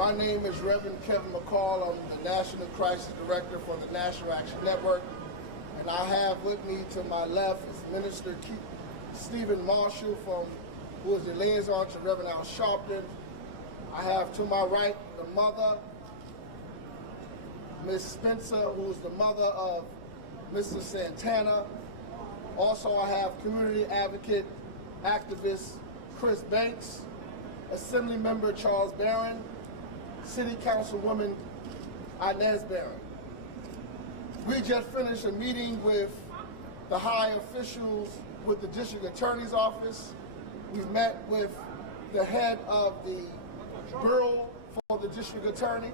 My name is Reverend Kevin McCall. I'm the National Crisis Director for the National Action Network. And I have with me to my left is Minister Stephen Marshall, who is the liaison to Reverend Al Sharpton. I have to my right the mother, Ms. Spencer, who is the mother of Mr. Santana. Also, I have community advocate, activist Chris Banks, Assembly Member Charles Barron, City Councilwoman Inez Barron. We just finished a meeting with the high officials with the District Attorney's Office. We met with the head of the Bureau for the District Attorney.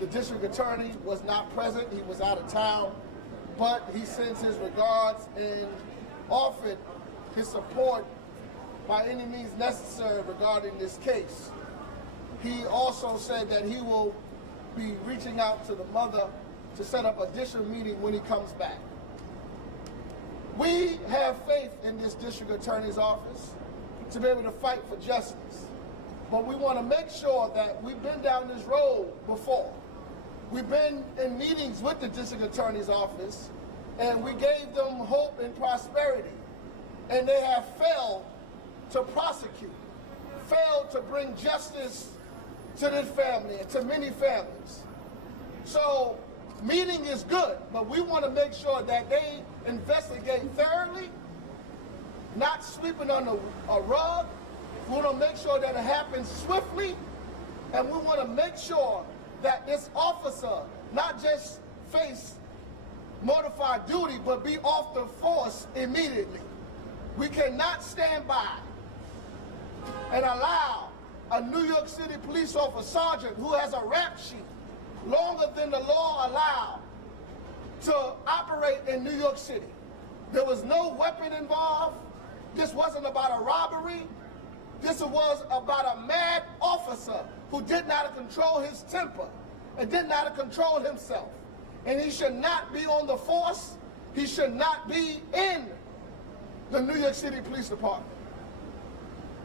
The District Attorney was not present, he was out of town, but he sends his regards and offered his support by any means necessary regarding this case. He also said that he will be reaching out to the mother to set up a district meeting when he comes back. We have faith in this District Attorney's Office to be able to fight for justice, but we want to make sure that we've been down this road before. We've been in meetings with the District Attorney's Office and we gave them hope and prosperity, and they have failed to prosecute, failed to bring justice to this family and to many families. So meeting is good, but we want to make sure that they investigate thoroughly, not sweeping under a rug. We want to make sure that it happens swiftly, and we want to make sure that this officer not just face mortified duty, but be off the force immediately. We cannot stand by and allow a New York City police officer sergeant who has a rap sheet longer than the law allowed to operate in New York City. There was no weapon involved. This wasn't about a robbery. This was about a mad officer who did not control his temper and did not control himself. And he should not be on the force. He should not be in the New York City Police Department.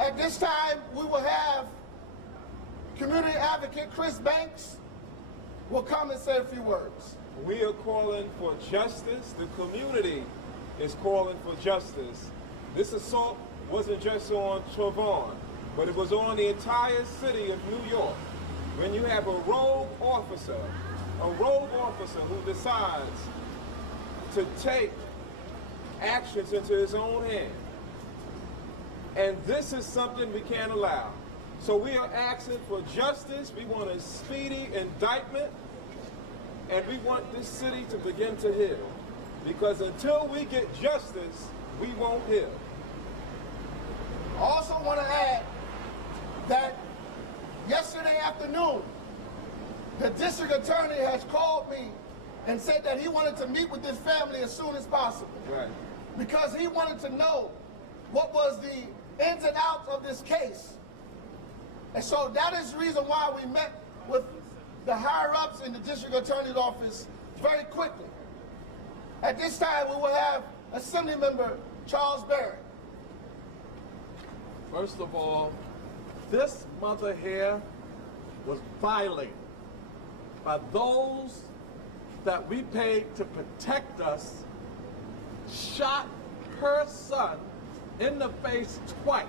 At this time, we will have community advocate Chris Banks will come and say a few words. We are calling for justice. The community is calling for justice. This assault wasn't just on Trevon, but it was on the entire city of New York. When you have a rogue officer who decides to take actions into his own hand. And this is something we can't allow. So we are asking for justice. We want a speedy indictment, and we want this city to begin to heal. Because until we get justice, we won't heal. I also want to add that yesterday afternoon, the district attorney has called me and said that he wanted to meet with this family as soon as possible. Right. Because he wanted to know what was the ins and outs of this case. And so that is the reason why we met with the higher-ups in the district attorney's office very quickly. At this time, we will have Assembly Member Charles Barron. First of all, this mother here was violated by those that we paid to protect us, shot her son in the face twice.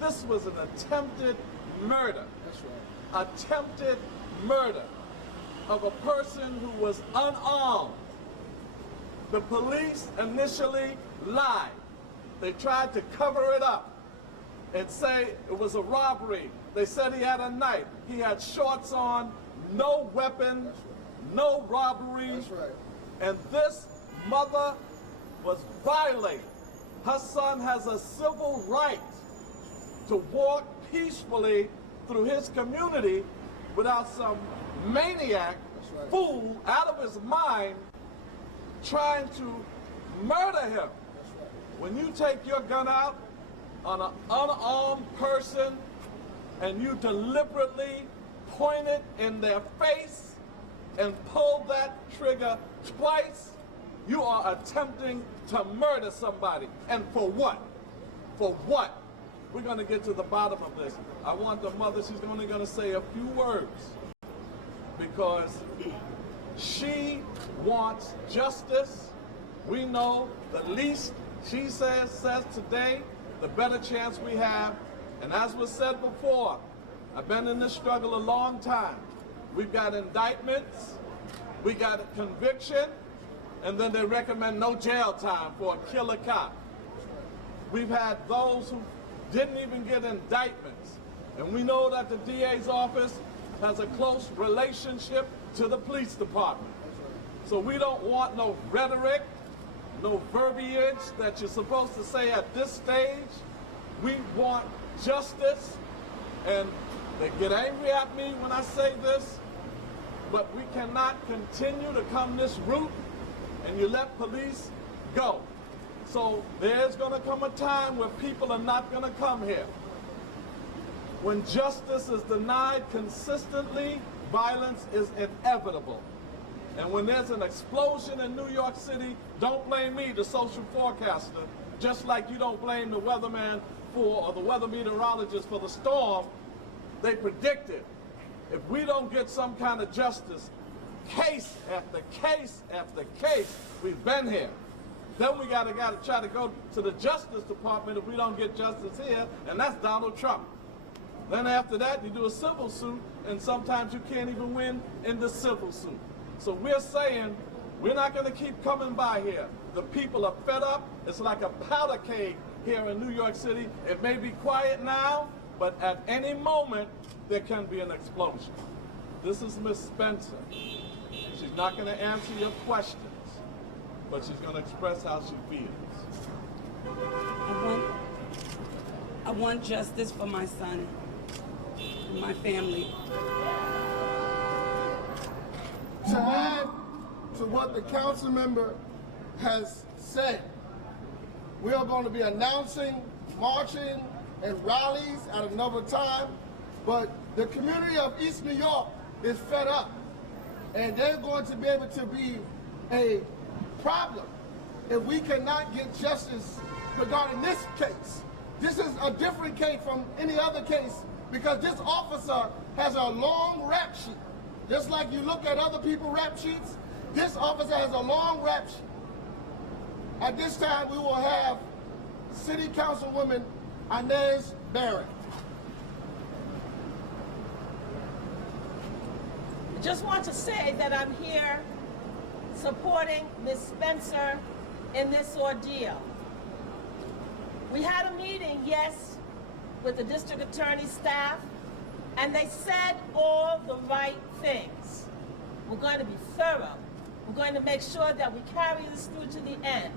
This was an attempted murder. That's right. Attempted murder of a person who was unarmed. The police initially lied. They tried to cover it up and say it was a robbery. They said he had a knife. He had shorts on, no weapon, no robbery. That's right. And this mother was violated. Her son has a civil right to walk peacefully through his community without some maniac, right, fool out of his mind trying to murder him. Right. When you take your gun out on an unarmed person and you deliberately point it in their face and pull that trigger twice, you are attempting to murder somebody. And for what? For what? We're going to get to the bottom of this. I want the mother, she's only going to say a few words because she wants justice. We know the least she says today, the better chance we have. And as was said before, I've been in this struggle a long time. We've got indictments, we got a conviction, and then they recommend no jail time for a killer cop. We've had those who didn't even get indictments. And we know that the DA's office has a close relationship to the police department. So we don't want no rhetoric, no verbiage that you're supposed to say at this stage. We want justice, and they get angry at me when I say this, but we cannot continue to come this route and you let police go. So there's going to come a time where people are not going to come here. When justice is denied consistently, violence is inevitable. And when there's an explosion in New York City, don't blame me, the social forecaster, just like you don't blame the weatherman or the weather meteorologist for the storm. They predicted if we don't get some kind of justice, case after case after case, we've been here. Then we gotta try to go to the Justice Department if we don't get justice here, and that's Donald Trump. Then after that, you do a civil suit, and sometimes you can't even win in the civil suit. So we're saying we're not gonna keep coming by here. The people are fed up. It's like a powder keg here in New York City. It may be quiet now, but at any moment, there can be an explosion. This is Miss Spencer. She's not going to answer your questions, but she's going to express how she feels. I want justice for my son and my family. To add to what the council member has said, we are going to be announcing, marching, and rallies at another time, but the community of East New York is fed up, and they're going to be able to be a problem if we cannot get justice regarding this case. This is a different case from any other case because this officer has a long rap sheet. Just like you look at other people's rap sheets, this officer has a long rap sheet. At this time, we will have City Councilwoman Inez Barrett. I just want to say that I'm here supporting Ms. Spencer in this ordeal. We had a meeting, yes, with the district attorney staff, and they said all the right things. We're going to be thorough. We're going to make sure that we carry this through to the end.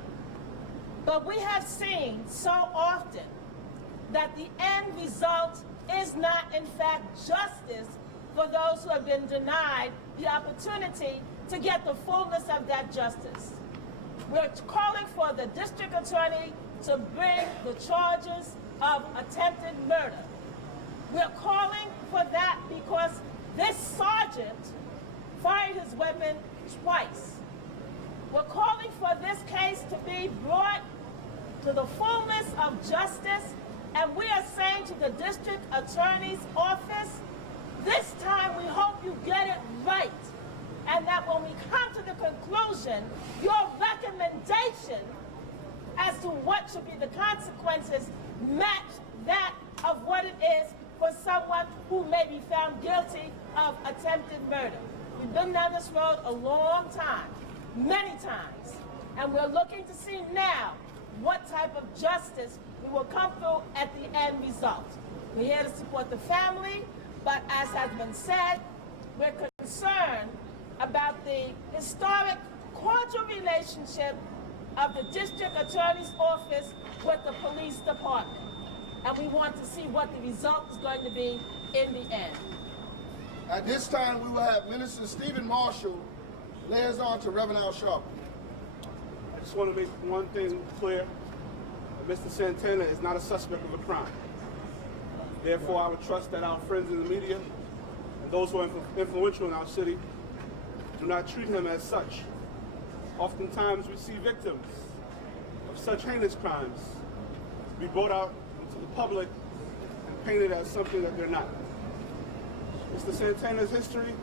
But we have seen so often that the end result is not, in fact, justice for those who have been denied the opportunity to get the fullness of that justice. We're calling for the district attorney to bring the charges of attempted murder. We're calling for that because this sergeant fired his weapon twice. We're calling for this case to be brought to the fullness of justice, and we are saying to the district attorney's office, this time we hope you get it right, and that when we come to the conclusion, your recommendation as to what should be the consequences match that of what it is for someone who may be found guilty of attempted murder. We've been down this road a long time, many times, and we're looking to see now what type of justice we will come through at the end result. We're here to support the family, but as has been said, we're concerned about the historic cordial relationship of the district attorney's office with the police department. And we want to see what the result is going to be in the end. At this time, we will have Minister Stephen Marshall liaison to Reverend Al Sharpton. I just want to make one thing clear. Mr. Santana is not a suspect of a crime. Therefore, I would trust that our friends in the media and those who are influential in our city do not treat him as such. Oftentimes, we see victims of such heinous crimes be brought out into the public painted as something that they're not. Mr. Santana's history,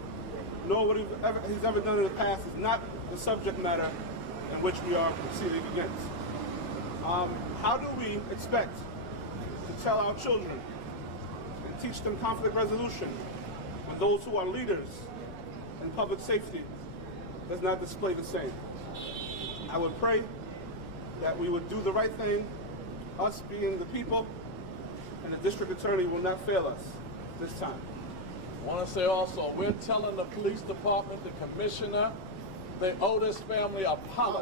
nor what he's ever done in the past, is not the subject matter in which we are proceeding against. How do we expect to tell our children and teach them conflict resolution when those who are leaders in public safety does not display the same? I would pray that we would do the right thing, us being the people, and the district attorney will not fail us this time. I want to say also, we're telling the police department, the commissioner, they owe this family an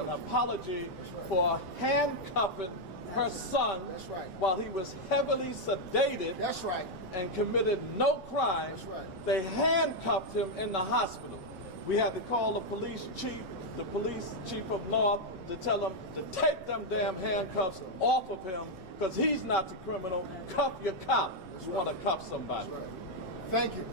apology for handcuffing her son That's right. while he was heavily sedated That's right. and committed no crime. That's right. They handcuffed him in the hospital. We had to call the police chief of North, to tell him to take them damn handcuffs off of him, because he's not the criminal. Cuff your cop. You want to cuff somebody. That's right. Thank you.